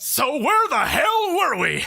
So where the hell were we?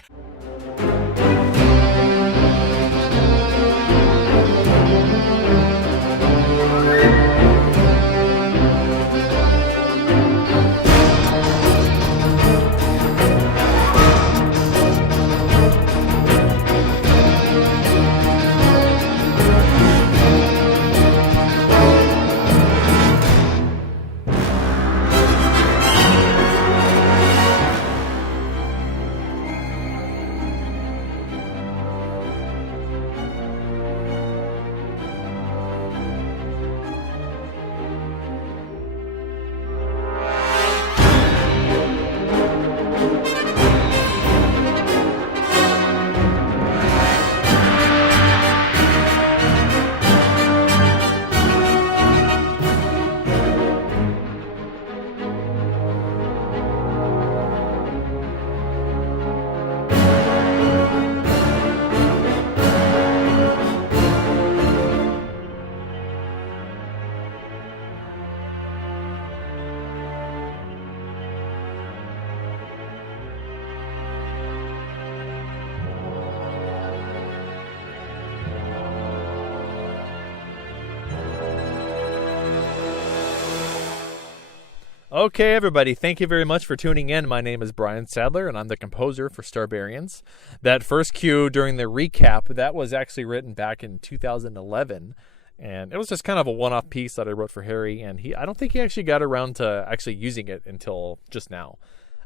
Okay, everybody, thank you very much for tuning in. My name is Brian Sadler, and I'm the composer for Starbarians. That first cue during the recap, that was actually written back in 2011, and it was just kind of a one-off piece that I wrote for Harry, and I don't think he actually got around to actually using it until just now.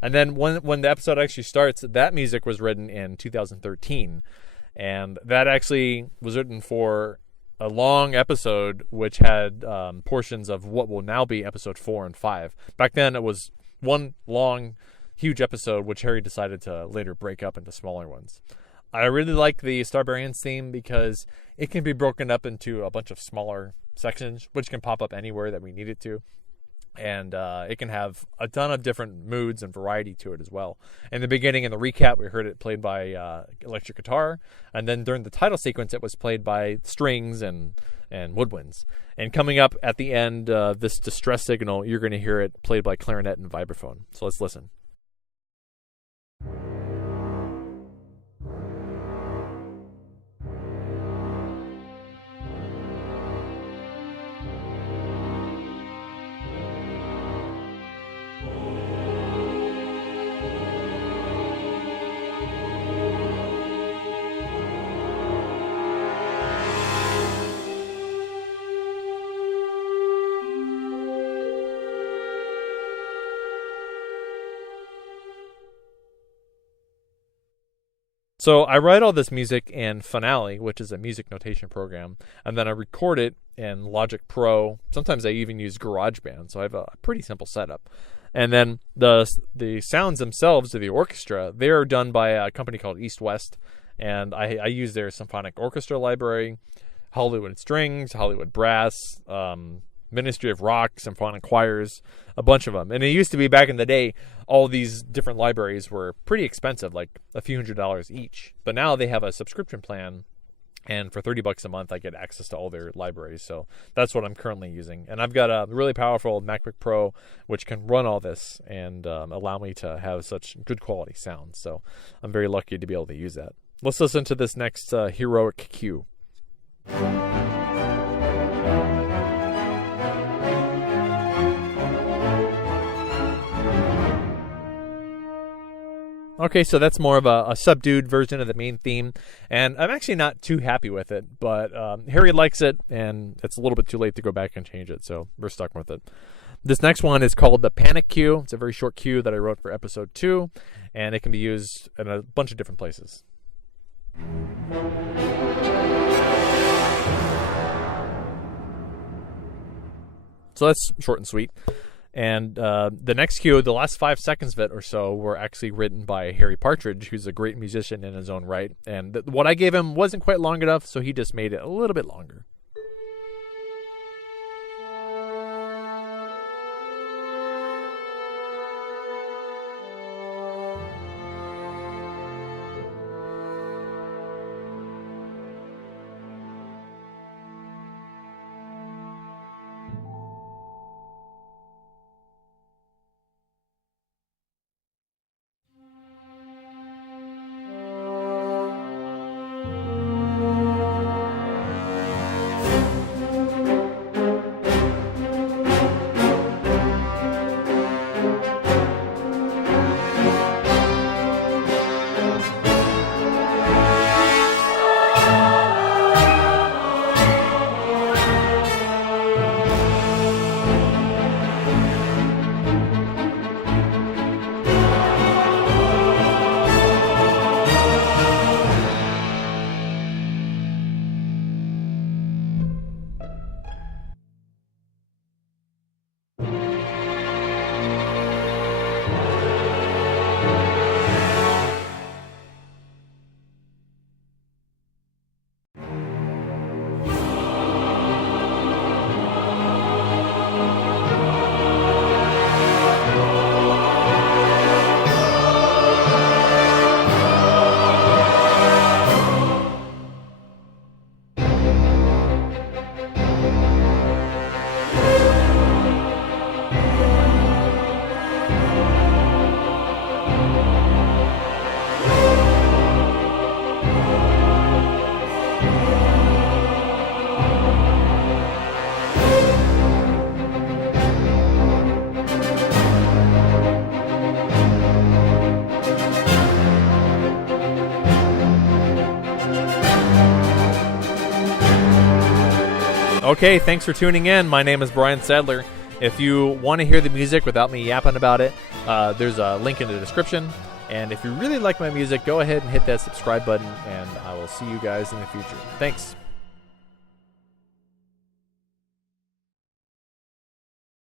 And then when the episode actually starts, that music was written in 2013, and that actually was written for a long episode which had portions of what will now be episode 4 and 5. Back then it was one long, huge episode which Harry decided to later break up into smaller ones. I really like the Starbarians theme because it can be broken up into a bunch of smaller sections which can pop up anywhere that we need it to. And it can have a ton of different moods and variety to it as well. In the beginning, in the recap, we heard it played by electric guitar. And then during the title sequence, it was played by strings and woodwinds. And coming up at the end, this distress signal, you're going to hear it played by clarinet and vibraphone. So let's listen. So I write all this music in Finale, which is a music notation program, and then I record it in Logic Pro. Sometimes I even use GarageBand, so I have a pretty simple setup. And then the sounds themselves of the orchestra, they are done by a company called East West, and I use their symphonic orchestra library, Hollywood Strings, Hollywood Brass, Ministry of Rock, symphonic choirs, a bunch of them. And it used to be back in the day, all these different libraries were pretty expensive, like a few $100s each. But now they have a subscription plan, and for $30 a month, I get access to all their libraries. So that's what I'm currently using. And I've got a really powerful MacBook Pro, which can run all this and allow me to have such good quality sound. So I'm very lucky to be able to use that. Let's listen to this next heroic cue. Okay, so that's more of a subdued version of the main theme, and I'm actually not too happy with it, but Harry likes it, and it's a little bit too late to go back and change it, so we're stuck with it. This next one is called the Panic Cue. It's a very short cue that I wrote for episode 2, and it can be used in a bunch of different places. So that's short and sweet. And the next cue, the last 5 seconds of it or so, were actually written by Harry Partridge, who's a great musician in his own right. And what I gave him wasn't quite long enough, so he just made it a little bit longer. Okay, thanks for tuning in. My name is Brian Sadler. If you want to hear the music without me yapping about it, there's a link in the description. And if you really like my music, go ahead and hit that subscribe button, and I will see you guys in the future. Thanks.